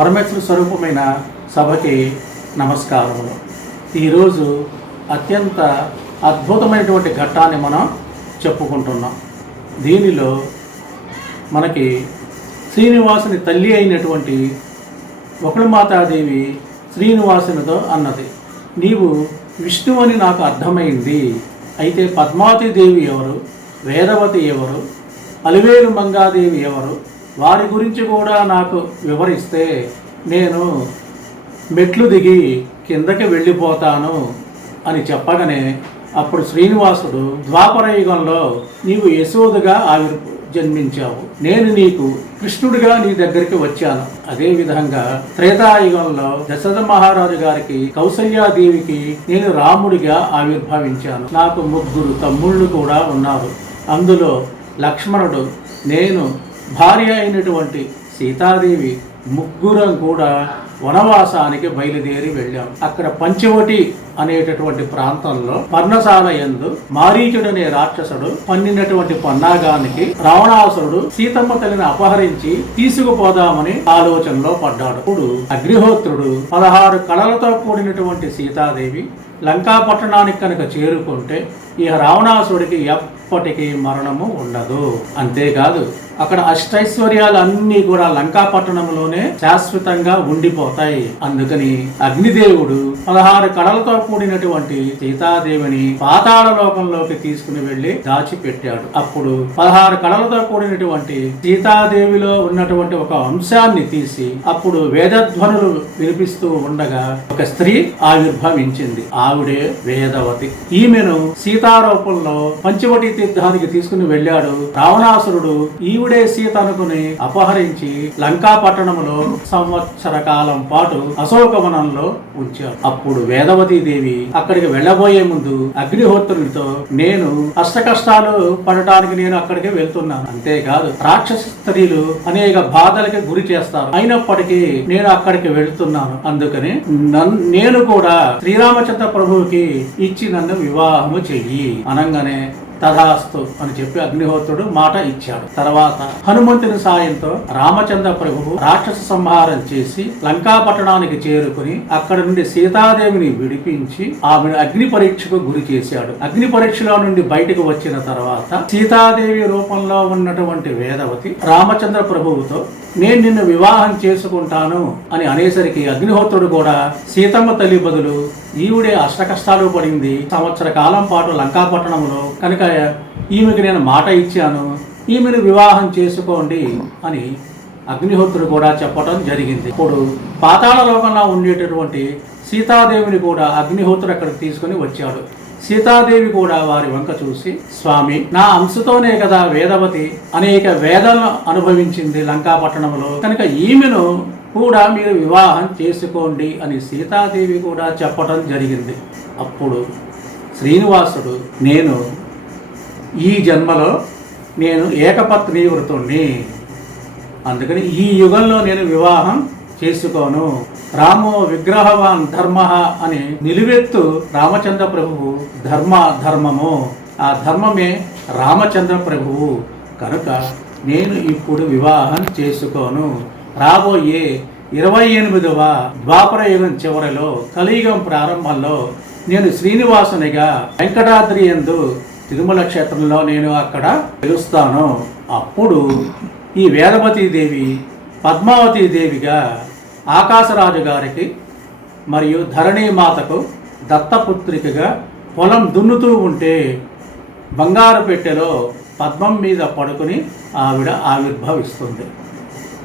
పరమేశ్వర స్వరూపమైన సభకి నమస్కారములు. ఈరోజు అత్యంత అద్భుతమైనటువంటి ఘట్టాన్ని మనం చెప్పుకుంటున్నాం. దీనిలో మనకి శ్రీనివాసుని తల్లి అయినటువంటి ఒకడు మాతాదేవి శ్రీనివాసునితో అన్నది. నీవు విష్ణువు అని నాకు అర్థమైంది. అయితే పద్మావతి దేవి ఎవరు? వేదవతి ఎవరు? అలివేలు మంగాదేవి ఎవరు? వారి గురించి కూడా నాకు వివరిస్తే నేను మెట్లు దిగి కిందకి వెళ్ళిపోతాను అని చెప్పగానే అప్పుడు శ్రీనివాసుడు ద్వాపర యుగంలో నీవు యశోదుగా ఆవిర్ జన్మించావు. నేను నీకు కృష్ణుడిగా నీ దగ్గరికి వచ్చాను. అదే విధంగా త్రేతాయుగంలో దశరథ మహారాజు గారికి కౌసల్యాదేవికి నేను రాముడిగా ఆవిర్భవించాను. నాకు ముగ్గురు తమ్ముళ్ళు కూడా ఉన్నారు. అందులో లక్ష్మణుడు నేను భార్య అయినటువంటి సీతాదేవి ముగ్గురం కూడా వనవాసానికి బయలుదేరి వెళ్ళాం. అక్కడ పంచవటి అనేటటువంటి ప్రాంతంలో పర్ణశాల యందు అనే రాక్షసుడు పన్నినటువంటి పన్నాగానికి రావణాసురుడు సీతమ్మ తల్లిని అపహరించి తీసుకుపోదామని ఆలోచనలో పడ్డాడు. అప్పుడు అగ్నిహోత్రుడు పదహారు కళలతో కూడినటువంటి సీతాదేవి లంకా పట్టణానికి కనుక చేరుకుంటే ఈ రావణాసుడికి ఎప్పటికీ మరణము ఉండదు. అంతేకాదు అక్కడ అష్టైశ్వర్యాలు అన్నీ కూడా లంకా పట్టణంలోనే శాశ్వతంగా ఉండిపోతాయి. అందుకని అగ్నిదేవుడు పదహారు కళలతో కూడినటువంటి సీతాదేవిని పాతాళ లోకంలోకి తీసుకుని వెళ్ళి దాచిపెట్టాడు. అప్పుడు పదహారు కళలతో కూడినటువంటి సీతాదేవిలో ఉన్నటువంటి ఒక అంశాన్ని తీసి అప్పుడు వేదధ్వనులు వినిపిస్తూ ఉండగా ఒక స్త్రీ ఆవిర్భవించింది. ఆవిడే వేదవతి. ఈమెను సీతారూపంలో పంచవటి తీర్థానికి తీసుకుని వెళ్ళాడు రావణాసురుడు. ఈవిడే సీత అనుకుని అపహరించి లంకా పట్టణంలో సంవత్సర కాలం పాటు అశోకవనంలో ఉంచాడు. అప్పుడు వేదవతి దేవి అక్కడికి వెళ్ళబోయే ముందు అగ్నిహోత్రుడితో నేను అష్ట కష్టాలు పడటానికి నేను అక్కడికి వెళ్తున్నాను. అంతేకాదు రాక్షస స్త్రీలు అనేక బాధలకి గురి చేస్తారు. అయినప్పటికీ నేను అక్కడికి వెళ్తున్నాను. అందుకని నన్ను నేను కూడా శ్రీరామచంద్ర ప్రభువుకి ఇచ్చి నన్ను వివాహము చెయ్యి. అనగానే తథాస్తు అని చెప్పి అగ్నిహోత్రుడు మాట ఇచ్చాడు. తర్వాత హనుమంతుని సాయంతో రామచంద్ర ప్రభువు రాక్షస సంహారం చేసి లంకా పట్టణానికి చేరుకుని అక్కడ నుండి సీతాదేవిని విడిపించి ఆమెను అగ్ని పరీక్షకు గురి చేశాడు. అగ్ని పరీక్షలో నుండి బయటకు వచ్చిన తర్వాత సీతాదేవి రూపంలో ఉన్నటువంటి వేదవతి రామచంద్ర ప్రభువుతో నేను నిన్ను వివాహం చేసుకుంటాను అని అనేసరికి అగ్నిహోత్రుడు కూడా సీతమ్మ తల్లి బదులు ఈవిడే అష్ట కష్టాలు పడింది. సంవత్సర కాలం పాటు లంకాపట్టణంలో కనుక ఈమెకి నేను మాట ఇచ్చాను ఈమెను వివాహం చేసుకోండి అని అగ్నిహోత్రుడు కూడా చెప్పడం జరిగింది. ఇప్పుడు పాతాళ లోకంలో ఉండేటటువంటి సీతాదేవిని కూడా అగ్నిహోత్రుడు అక్కడికి తీసుకొని వచ్చాడు. సీతాదేవి కూడా వారి వంక చూసి స్వామి నా అంశతోనే కదా వేదవతి అనేక వేదలను అనుభవించింది లంకాపట్టణంలో. కనుక ఈమెను కూడా మీరు వివాహం చేసుకోండి అని సీతాదేవి కూడా చెప్పడం జరిగింది. అప్పుడు శ్రీనివాసుడు నేను ఈ జన్మలో నేను ఏకపత్ని వృతుణ్ణి అందుకని ఈ యుగంలో నేను వివాహం చేసుకోను. రామో విగ్రహవాన్ ధర్మ అని నిలువెత్తు రామచంద్ర ప్రభువు ధర్మ ధర్మము. ఆ ధర్మమే రామచంద్ర ప్రభువు. కనుక నేను ఇప్పుడు వివాహం చేసుకోను. రాబోయే ఇరవై ఎనిమిదవ ద్వాపర యుగం చివరిలో కలియుగం ప్రారంభంలో నేను శ్రీనివాసునిగా వెంకటాద్రి ఎందు తిరుమల క్షేత్రంలో నేను అక్కడ పిలుస్తాను అప్పుడు ఈ వేదవతీదేవి దేవి దేవిగా ఆకాశరాజు గారికి మరియు ధరణీమాతకు దత్తపుత్రికగా పొలం దున్నుతూ ఉంటే బంగారు పెట్టెలో పద్మం మీద పడుకుని ఆవిడ ఆవిర్భవిస్తుంది.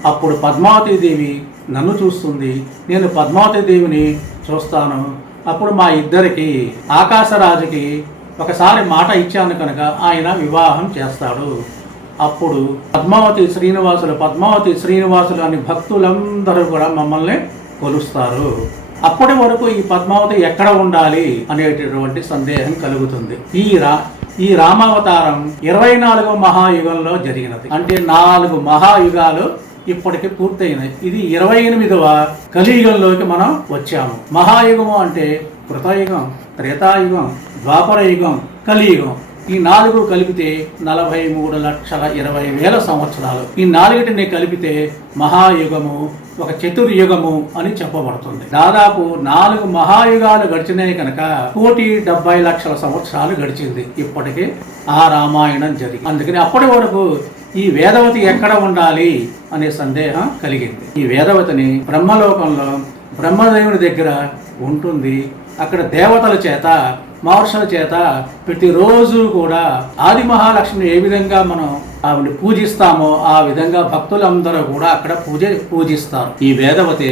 అప్పుడు పద్మావతి దేవి నన్ను చూస్తుంది. నేను పద్మావతి దేవిని చూస్తాను. అప్పుడు మా ఇద్దరికి ఆకాశరాజుకి ఒకసారి మాట ఇచ్చాను కనుక ఆయన వివాహం చేస్తాడు. అప్పుడు పద్మావతి శ్రీనివాసులు పద్మావతి శ్రీనివాసులు అని భక్తులందరూ కూడా మమ్మల్ని కొలుస్తారు. అప్పటి వరకు ఈ పద్మావతి ఎక్కడ ఉండాలి అనేటటువంటి సందేహం కలుగుతుంది. ఈ రా ఈ రామావతారం ఇరవై నాలుగో మహాయుగంలో జరిగినది. అంటే నాలుగు మహాయుగాలు ఇప్పటికి పూర్తయినాయి. ఇది ఇరవై ఎనిమిదవ కలియుగంలోకి మనం వచ్చాము. మహాయుగము అంటే కృతయుగం త్రేతాయుగం ద్వాపర యుగం కలియుగం. ఈ నాలుగు కలిపితే నలభై మూడు లక్షల ఇరవై వేల సంవత్సరాలు. ఈ నాలుగిటిని కలిపితే మహాయుగము ఒక చతుర్యుగము అని చెప్పబడుతుంది. దాదాపు నాలుగు మహాయుగాలు గడిచినాయి కనుక కోటి డెబ్బై లక్షల సంవత్సరాలు గడిచింది. ఇప్పటికీ ఆ రామాయణం జరిగింది. అందుకని అప్పటి వరకు ఈ వేదవతి ఎక్కడ ఉండాలి అనే సందేహం కలిగింది. ఈ వేదవతిని బ్రహ్మలోకంలో బ్రహ్మదేవుని దగ్గర ఉంటుంది. అక్కడ దేవతల చేత మహర్షుల చేత ప్రతిరోజు కూడా ఆది మహాలక్ష్మిని ఏ విధంగా మనం ఆవిడ పూజిస్తామో ఆ విధంగా భక్తులందరూ కూడా అక్కడ పూజ పూజిస్తారు. ఈ వేదవతి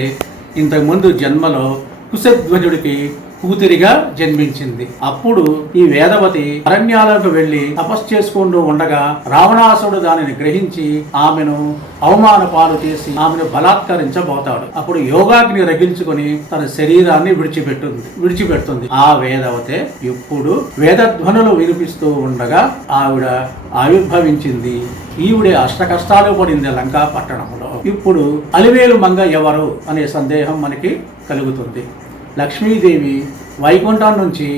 ఇంతకుముందు జన్మలో కుశధ్వజుడికి కూతురిగా జన్మించింది. అప్పుడు ఈ వేదవతి అరణ్యాలకు వెళ్ళి తపస్సు చేసుకుంటూ ఉండగా రావణాసుడు దానిని గ్రహించి ఆమెను అవమాన పాలు చేసి ఆమెను బలాత్కరించబోతాడు. అప్పుడు యోగాగ్ని రగిల్చుకొని తన శరీరాన్ని విడిచిపెట్టుంది విడిచిపెడుతుంది. ఆ వేదవతే ఇప్పుడు వేదధ్వనులు వినిపిస్తూ ఉండగా ఆవిడ ఆవిర్భవించింది. ఈవిడే అష్ట కష్టాలు పడింది లంకా పట్టణంలో. ఇప్పుడు అలివేలు మంగ ఎవరు అనే సందేహం మనకి కలుగుతుంది. లక్ష్మీదేవి వైకుంఠం నుంచి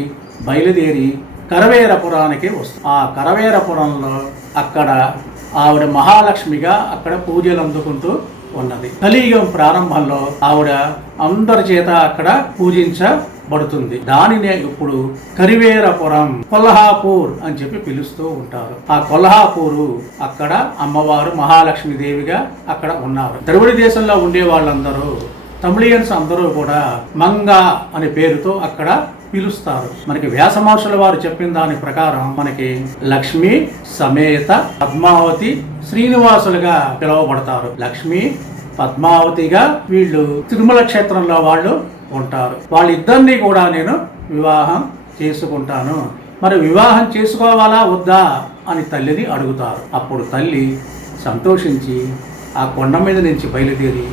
బయలుదేరి కరవేరపురానికి వస్తుంది. ఆ కరవేరపురంలో అక్కడ ఆవిడ మహాలక్ష్మిగా అక్కడ పూజలు అందుకుంటూ ఉన్నది. కలియుగం ప్రారంభంలో ఆవిడ అందరి చేత అక్కడ పూజించబడుతుంది. దానినే ఇప్పుడు కరివేరపురం కొల్హాపూర్ అని చెప్పి పిలుస్తూ ఉంటారు. ఆ కొల్హాపూరు అక్కడ అమ్మవారు మహాలక్ష్మి దేవిగా అక్కడ ఉన్నారు. ద్రవిడ దేశంలో ఉండే వాళ్ళందరూ తమిళియన్స్ అందరూ కూడా మంగా అనే పేరుతో అక్కడ పిలుస్తారు. మనకి వ్యాసమహర్షుల వారు చెప్పిన దాని ప్రకారం మనకి లక్ష్మి సమేత పద్మావతి శ్రీనివాసులుగా పిలువబడతారు. లక్ష్మి పద్మావతిగా వీళ్ళు తిరుమల క్షేత్రంలో వాళ్ళు ఉంటారు. వాళ్ళిద్దరినీ కూడా నేను వివాహం చేసుకుంటాను. మరి వివాహం చేసుకోవాలా వద్దా అని తల్లిని అడుగుతారు. అప్పుడు తల్లి సంతోషించి ఆ కొండ మీద నుంచి బయలుదేరి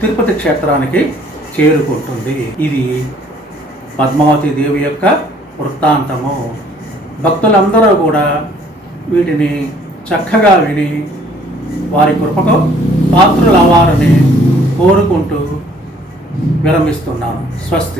తిరుపతి క్షేత్రానికి చేరుకుంటుంది. ఇది పద్మావతి దేవి యొక్క వృత్తాంతము. భక్తులందరూ కూడా వీటిని చక్కగా విని వారి కృపకు పాత్రులవ్వారని కోరుకుంటూ విరమిస్తున్నాను. స్వస్తి.